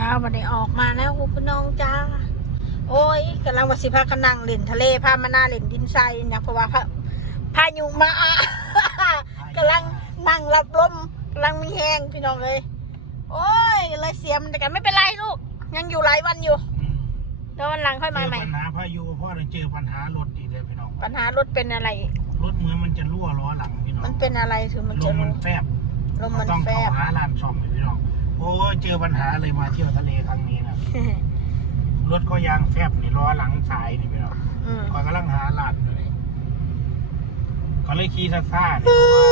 อ้าววันนี้ออกมาแล้วคุณพี่น้องจ้า โอ้ยกำลังวาสิพากันนั่งเล่นทะเลพามาหน้าเล่นดินทรายนะเพราะว่าพาพายุมากำลังนั่งรับลมกำลังมีแห้งพี่น้องเลย โอ้ยเลยเสียมแต่กันไม่เป็นไรลูก ยังอยู่หลายวันอยู่อืมเดี๋ยววันหลังค่อยเจมาอใหม่ ปัญหาพายุพ่อเราเจอปัญหารถอีกเลยพี่น้อง ปัญหารถเป็นอะไร รถเหมือนมันจะรั่วล้อหลังพี่น้อง มันเป็นอะไรถึงมันลจะมมันรู้แฟบลมมันต้องแฟเข้าบหาลานซ่อมเลยพี่น้อง โอ้ยเจอปัญหาเลยมาเที่ยวทะเลครั้งนี้นะรถก็ยางแฟบนี่ล้อหลังสายนี่พี่น้องอืมก็กำลังหาลาดอยู่เลยก็เลยขี่ซ่าๆเนี่ยเพราะว่า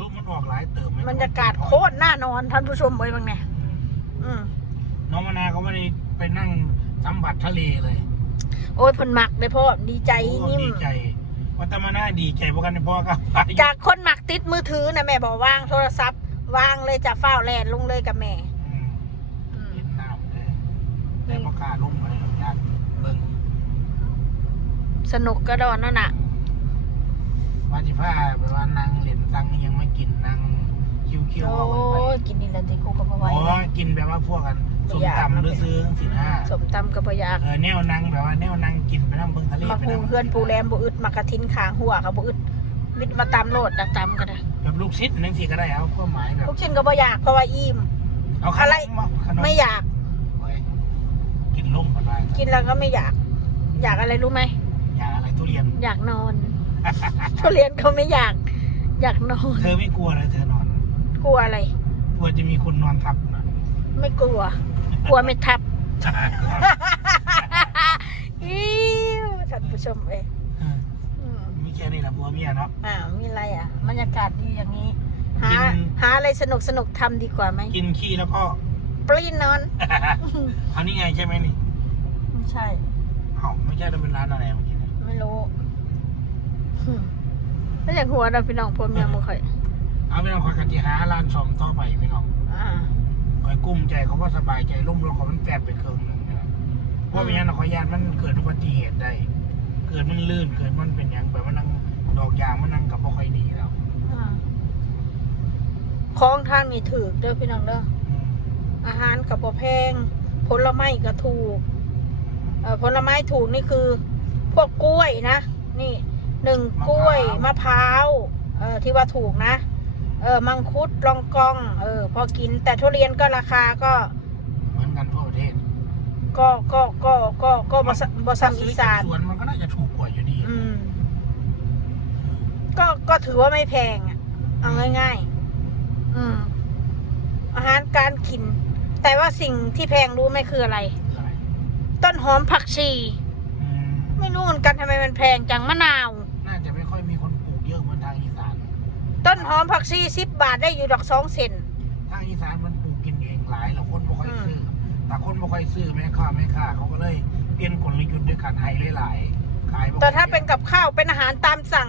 รถมันออกหลายเติมไม่บรรยากาศโคตรน่านอนท่านผู้ชมเลยบางเนี่ยอืมอืมน้องมะนาวก็ไม่ได้ไปนั่งสัมผัสทะเลเลย โอ้ยผลหมักเลยพ่อดีใจโอ้นิ่มดีใจวัตมานาดีใจพวกกันในพ่อกับพายุจากคนหมักติดมือถือนะแม่บอกวางโทรศัพท์ วางเลยจะเฝ้าวแลนลงเลยกับแม่อืมอืมเห็นน้ำเลยแต่ประกล้าศลงมาเลยญาติเบิ่งสนุกกระดอนนั่นน่ะ ว่าจิพาแบบว่านั่งเล่นตังยังไม่กินนั่งคิ้วๆโอ้เอากันไปยกินนี่ละติกูกับพ่อไว้อ๋อกินแบบว่าพวกกันสมตำหรือซื้อสินะสมตำกับพยากเออแนวนั่งแบบว่าแนวนั่งกินไปนั่งเบิ่งทะเลมาไปคูนั่งเพื่อนปูแรมบุอึดมากระทินขางหัวกับบุอึด มิดมาตำโลดดักตำกันนะแบบลูกชิดนั่งสิก็ได้เอาความหมายแบบลูกชิ้นก็บ่อยากเพราะว่าอิ่ม เอาขอะไรนมมาขนมไม่อยากโอ้ยกินลงกันไปกินแล้วก็ไม่อยาก อยากอะไรรู้ไหม อยากอะไรทุเรียน อยากนอน ทุเรียนก็ไม่อยาก อยากนอน เธอไม่กลัวเลยเธอนอน กลัวอะไร กลัวจะมีคนนอนทับนะไม่กลัว กลัวไม่ทับ อิ้วท่านผู้ชมเอ้ยอืม มีแค่นี้แหละผัวเมียเนาะอ้าวมีอะไรอะบรรยากาศดีอย่างนี้ หา กิน หาอะไรสนุกสนุกทำดีกว่าไหมกินขี้แล้วก็ ปลีนนอน เอานี่ไงใช่ไหมนี่ไม่ใช่ เอาไม่ใช่เราเป็นร้านอะไรเมื่อกี้เนี่ยไม่รู้หึไม่อยากหัวเราพี่น้องพ่อเมียมุข่อยเอาไปเอาคอยกันที่หาร้านสอมต่อไปพี่น้องอ่า คอยกุ้มใจเขาว่าสบายใจร่มรถเขามันแฟบไปเครื่องหนึ่งนะเพราะไม่งั้นเราขอยยานมันเกิดอุบัติเหตุได้ เกิดมันลื่นเกิดมันเป็นอย่างแบบมันนั่งดอกยางมันนั่งกับบ่ค่อยดีแล้วอ่าของทางนี่ถือเด้อพี่น้องเด้อ อืมอาหารกับบ่แพง ผลไม้ก็ถูกเอ่อผลไม้ถูกนี่คือ พวกกล้วยนะ นี่หนึ่งกล้วย มะพร้าวเออที่ว่าถูกนะ เออมังคุดลองกอง เออ พอกินแต่ทุเรียนก็ราคาก็ เหมือนกันทั่วประเทศ ก็ก็ก็ก็ก็บสบซัมอีสานสวนมันก็น่าจะถูกกว่าอยู่ดีอืมก็ก็ถือว่าไม่แพงอะเอาง่ายๆอืมอาหารการกิน แต่ว่าสิ่งที่แพงรู้ไหมคืออะไรอะไรต้นหอมผักชีอืมไม่รู้เหมือนกันทำไมมันแพงจังมะนาว น่าจะไม่ค่อยมีคนปลูกเยอะเหมือนทางอีสาน ต้นหอมผักชีสิบบาทได้อยู่ดอกสองเซนทางอีสานมัน อแต่คนไม่ค่อยซื้อแม่ค้าแม่ค้าเขาก็เลยเปลี่ยนกลยุทธ์ด้วยการให้หลายๆขายบ่ค่อยแต่ถ้าเป็นกับข้าวเป็นอาหารตามสั่ง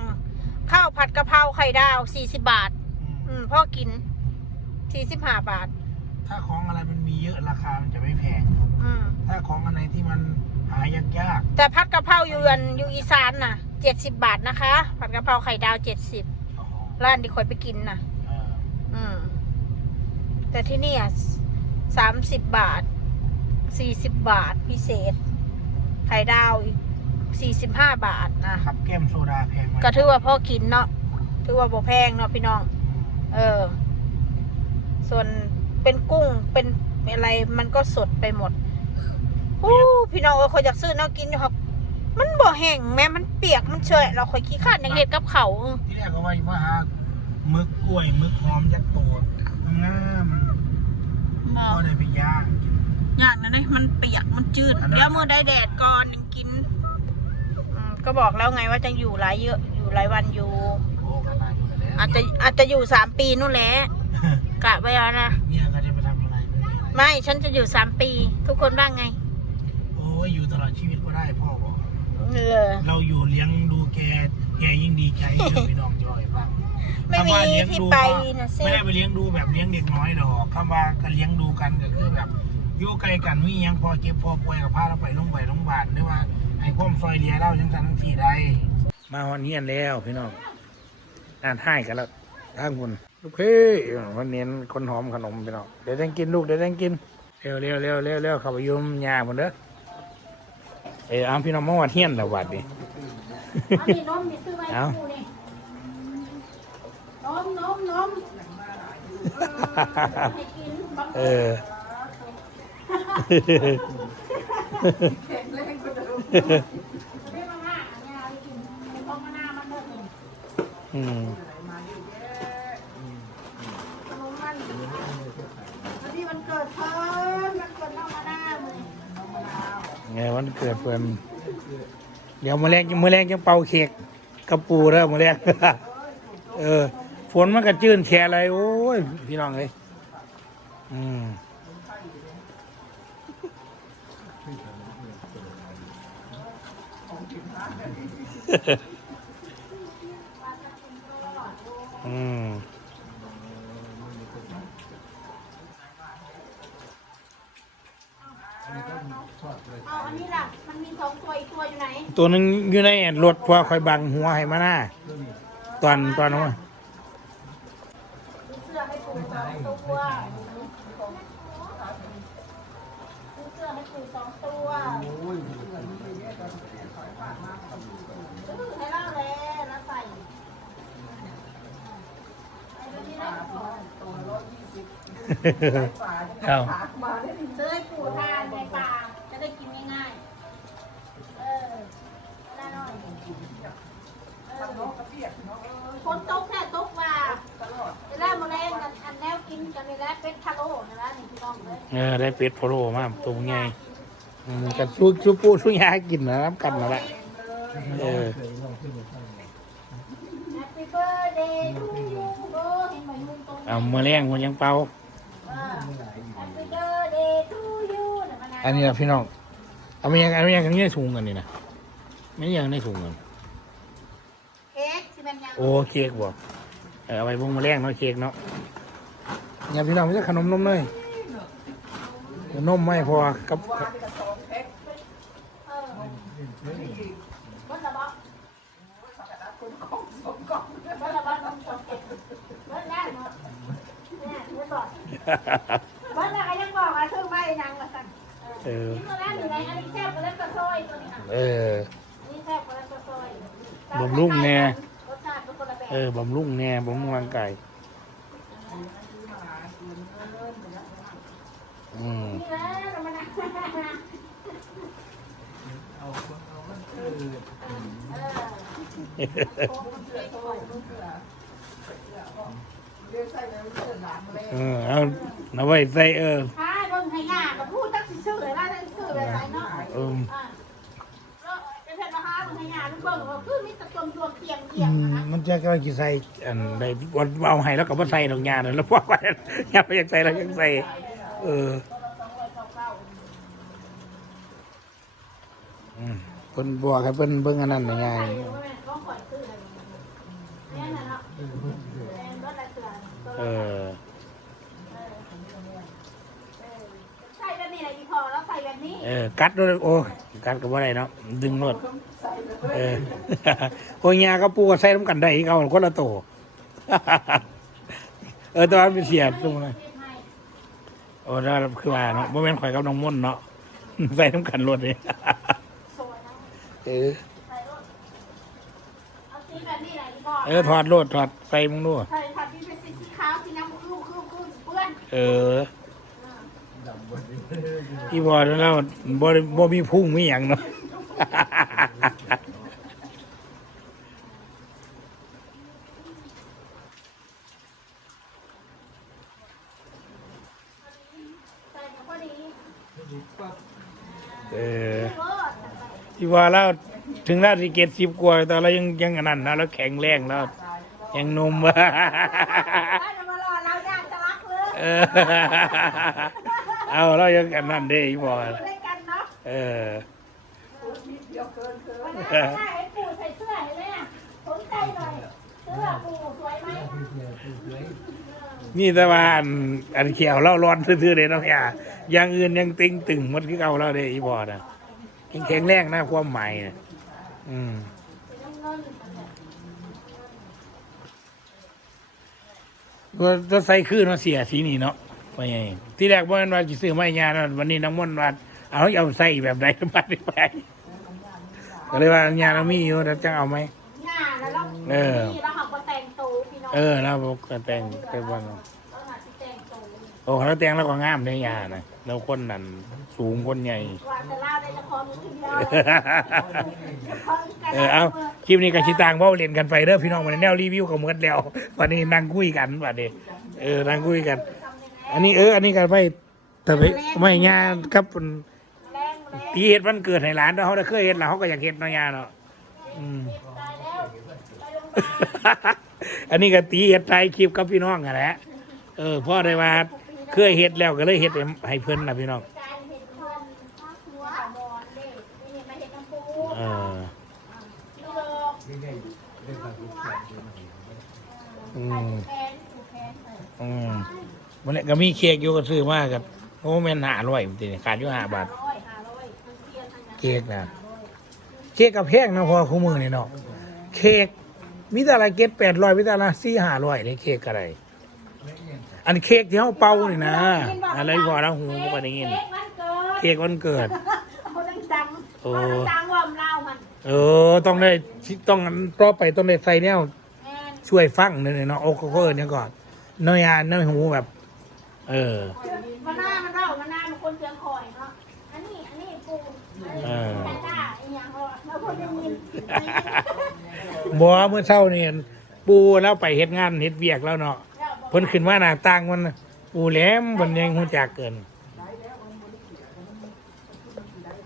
ข้าวผัดกะเพราไข่ดาวสี่สิบบาทอืมอืมพ่อกินสี่สิบห้าบาท ถ้าของอะไรมันมีเยอะราคามันจะไม่แพง อืมถ้าของอะไรที่มันหายากแต่ผัดกะเพราอยู่อันอยู่อีสานน่ะเจ็ดสิบบาทนะคะ ผัดกะเพราไข่ดาวเจ็ดสิบๆอ๋อร้านที่คอยไปกินน่ะ เอออืม แต่ที่นี่อะสามสิบบาท สี่สิบบาทพิเศษ ไข่ดาวอีกสี่สิบห้าบาทนะ ครับแก้มโซดาแพงไหมก็ถือว่าพ่อกินเนาะ ถือว่าบ่แพงเนาะพี่น้องอืมเออ ส่วนเป็นกุ้งเป็นอะไรมันก็สดไปหมดอู้พี่น้องเออคอยอยากซื้อเนาะกินอยู่ครับ มันบ่แห้งแม้มันเปียกมันเฉยเราคอยขี้ข้านอย่างเห็ดกับเขาวที่แรกก็ว่าว่าหามึกกล้วยมึกหอมยักษ์โตดงามก็ได้ไปย่างกิน อย่างนั้นเลยมันเปียกมันจืดอันนั้น เดี๋ยวมือได้แดดก่อนยังกินอืมก็บอกแล้วไงว่าจะอยู่หลายเยอะ อยู่หลายวันอยู่ โอ้กันหลายมือแล้วอาจจะอาจจะอยู่สามปีนู่นแหละกะไว้แล้วนะเนี่ยก็จะไปทำอะไรไม่มีอะไรไม่ฉันจะอยู่สามปี ทุกคนว่าไงโอ้ยอยู่ตลอดชีวิตก็ได้พ่อบอก เออ เราอยู่เลี้ยงดูแก แกยิ่งดีใจเยอะพี่น้องจอยฟังไม่มีคำว่าเลี้ยงที่ดูไปก็นะสิ ไม่ได้ไปเลี้ยงดูแบบเลี้ยงเด็กน้อยดอกคำว่าการเลี้ยงดูกันก็คือแบบ อยู่ไกลกันมีหยังพอเก็บพอป่วยกับพาเราไปโรงพยาบาลโรงพยาบาลหรือว่าให้ความซอยเลียเล่าจังสันทั้งสี่ได้มาวันนี้แล้วพี่น้องอ่านให้กันแล้วทางคุณลูกพี่วันเน้นคนหอมขนมพี่น้องเดี๋ยวจะกินลูกเดี๋ยวจะกินเร็วเร็วเร็วเร็วเร็วเข้าไปอยุ่มยาหมดเด้อเออเอาพี่น้องมาวัดเฮียนแล้ววัดดิเอานี่นมนี่ซื้อไว้ให้กูนี่นมนมนมให้กินบักเออไม่มาม่า อันนี้เอาไปกินในท้องมะนาวมันเบิดเลยอืมขนมมันวันนี้วันเกิดเพิ่นวันเกิดน้องมะนาวเลยไงวันเกิดเพื่อนเดี๋ยวมือแรงมือแรงจะเป่าเค้กกระปูเด้อมือแรงเออ ฝนมันก็จื้นแค่อะไรโอ้ย พี่น้องเลยอืม อืมเอาอันนี้ล่ะ มันมีสองตัวอีกตัวอยู่ไหน ตัวหนึงอยู่ในรถเพราะคอยบังหัวให้มาหน้าตอนตอนนั้นว่ามีเสื้อให้ปูสองตัวมีเสื้อให้ปูสองตัวซื้อ ให้เล่าแล้วแล้วใส่ใส่แบบนี้ได้ก่อนเอาซื้อให้ปูทานในป่าจะได้กินง่ายๆ เออได้หน่อยเออฝนตกแค่ตกว่าเวลาแมลงกันอันแนวกินกันในแรกเป็ดพะโล้นะนะนี่พี่น้องเลยเออได้เป็ดพะโล้มาตัวไง อืมกับชูชูปูชูยากินนะน้ำกันนั่นแหละเออ Happy birthday to you เออเห็นไหมลุงตรงเอามาแรงมันยังเป่าเออ Happy birthday to you เดี๋ยวมาะอันนี้นะพี่น้องเอาไม่ยังเอาไม่ยังอันนี้ในถุงกันนี่นะไม่ยังในถุงกันเค้กที่เป็นยังโอ้เค้กบ่เออเอาไปบุ้งมาแรงเนาะเค้กเนาะเนี่ยพี่น้องไม่ใช่ขนมนมเลยนมไม่พอกับ เออวันละบ่ วันละบ่นมสดเก็บวันละเนาะเนี่ยวันละวันละก็ยังบอกว่าซื้อไม่ยังมาสั่งเออกินมาแล้วอยู่ไหนอันนี้แซ่บกว่าแล้วก็ซอยตัวนี้อะเอออันนี้แซ่บกว่าแล้วก็ซอยบำรุงแน่รสชาติเป็นคนละแบบเออบำรุงแน่บำรุงร่างกายอืมนี่แหละธรรมดาเออ เออเอาเอาไว้ใส่เออถ้าเบิ่งให้ยากก็พูดตั้งสิซื้อเลยว่าตั้งซื้อเลยใส่เนาะเอออ่าแล้วเป็นเพชรมาหาเบิ่งให้ยากเบิ่งว่าคือมีแตะจมตัวเคียงเคีอืยงมนะมันจะก็กี่ใส่อันใดวันเอาให้แล้วก็บ่ใส่ดอกยาเนอะแล้วพวกไว้ยาไปอยากใส่แล้วยังใส่เอออืม เพิ่นบอกให้เพิ่นเบิ่งอันนั้นง่ายใส่ว่าแม่ต้องคอยซื้อเลยเนี่ยน่ะเนาะแม่นบ่ได้เสือๆเออใส่แบบนี้แหละอีพอแล้วใส่แบบนี้ เออ กัดด้วยโอ้กัดก็บ่ได้เนาะ ดึงรถเออโอ้ยยากับปูก็ใส่น้ำกันได้อีกเอาคนละโต เออแต่ว่าเป็นเสียตรงนั้นโอ้แล้วคือว่าเนาะบ่แม่นข่อยกับน้องม่นเนาะใส่น้ำกันรถนี่สวยนะเออใส่รถเอาสีแบบนี้แหละอีพอเออถอดรถถอดใส่มึงดูใส่ผัดที่เป็นสีสีขาวสีน้ำคือคือคือเปื้อนเออพี่บอลแล้วบ่ได้บ่มีพุ่งมีหยังเนาะ ใส่กับพอดีเออเวิร์ ดพี่บอลแล้วถึงแล้วสิเกตสิบกว่าแต่เรายังยังอันนั้นนะแล้วแข็งแรงแล้วยังหนมได้จะมารอเราอยาเลยเออเอาเรายังอันนั้นเด้พี่บอลอยู่ด้วยกันเนาะเออให้ปู่ใส่เสื้อให้แม่สนใจหน่อยเสื้อปู่สวยไหมนี่แต่ว่าอันอันเขียวเราร้อนซื่อๆเลยนาะพี่อาอย่างอื่นยังตึงตึงมันคือเก่าเราเด้อีบอลนะ แข็งแรงนะความหมายนะอืมน้ำเงินตัวตัวใส่คือเนาะเสียสีนี่เนาะเไม่ไงที่แรกว่าว่าจะซื้อไม่ยานะวันนี้น้องมนต์ว่าเอาเอาใส่แบบไหนมาได้ไปก็เลยว่ายาเรามีอยู่แล้วจะเอาไหมหน้าแล้วเราเออนี่แล้วเขาก็แต่งตัวพี่น้องเออแล้วผมก็แต่งไปวันเราหาที่แต่งตัวโอ้แล้วแต่งแล้วก็งามเลยยานะแล้วคนนั้น สูงคนใหญ่ว่าจะเล่าได้ละครมือเดียวเออเอาคลิปนี้กับชิตางเว่าเล่นกันไปเด้อพี่น้องวันนี้แนวรีวิวก็เหมือนแล้ววันนี้นั่งคุยกันวันนี้เออนั่งคุยกัน อันนี้เออ อันนี้กันไปแต่ไปไม่งานครับแรงแรงตีเห็ดวันเกิดให้หลานเนาะเขาได้เคยเห็ดแล้วเขาก็อยากเห็ดเนาะยาเนาะอืม ตายแล้วไปโรงพยาบาล อันนี้ก็ตีเห็ดไทยคลิปกับพี่น้องกันแหละเออพ่อได้มาเคยเห็ดแล้วก็เลยเห็ดให้ให้เพิ่นนะพี่น้อง การเห็นเพื่อนครอบครัวบอลเด็กนี่มาเห็นน้ำปู เออ นี่ดอก อืมแพนถูกแพนเลยอืมวันนี้ก็มีเค้กอยู่ก็ซื้อมากับโอ้แม่นหาร้อยจริงๆขาดอยู่ห้าบาทร้อยห้าร้อยทั้งเทียนทั้งนั้นเค้กนะเค้กกับแพงนะพอคู่มือนี่เนาะเค้กมีแต่อะไรเก็ตแปดร้อยมีแต่ละสี่ห้าร้อยนี่เค้กอะไร อันเค้กที่เขาเป่านี่นะอะไรพอแล้วหูก็ได้ยินเค้กวันเกิดเค้กวันเกิดเอาดังๆโอ้เอาดังๆว่ามันเล่ามันเออต้องได้ต้องต่อไปต้องได้ใส่แนวแม่น ช่วยฟังหน่อยเนาะโอ้ก็เอินเนี่ยก่อนเน้อยอ่านเน้อยหูแบบ เออมันหน้ามันเล่ามันหน้ามันคนเสียงคอยเนาะอันนี้อันนี้ปูอันนี้เออตาตาอีหยังเขาอะแล้วคนยังยินบัวเมื่อเช้านี่ปูแล้วไปเฮ็ดงานเฮ็ดเวียกแล้วเนาะเพิ่นขึ้นมาหน้าต่างมันปูแหลมมันยังหูจักเกินเ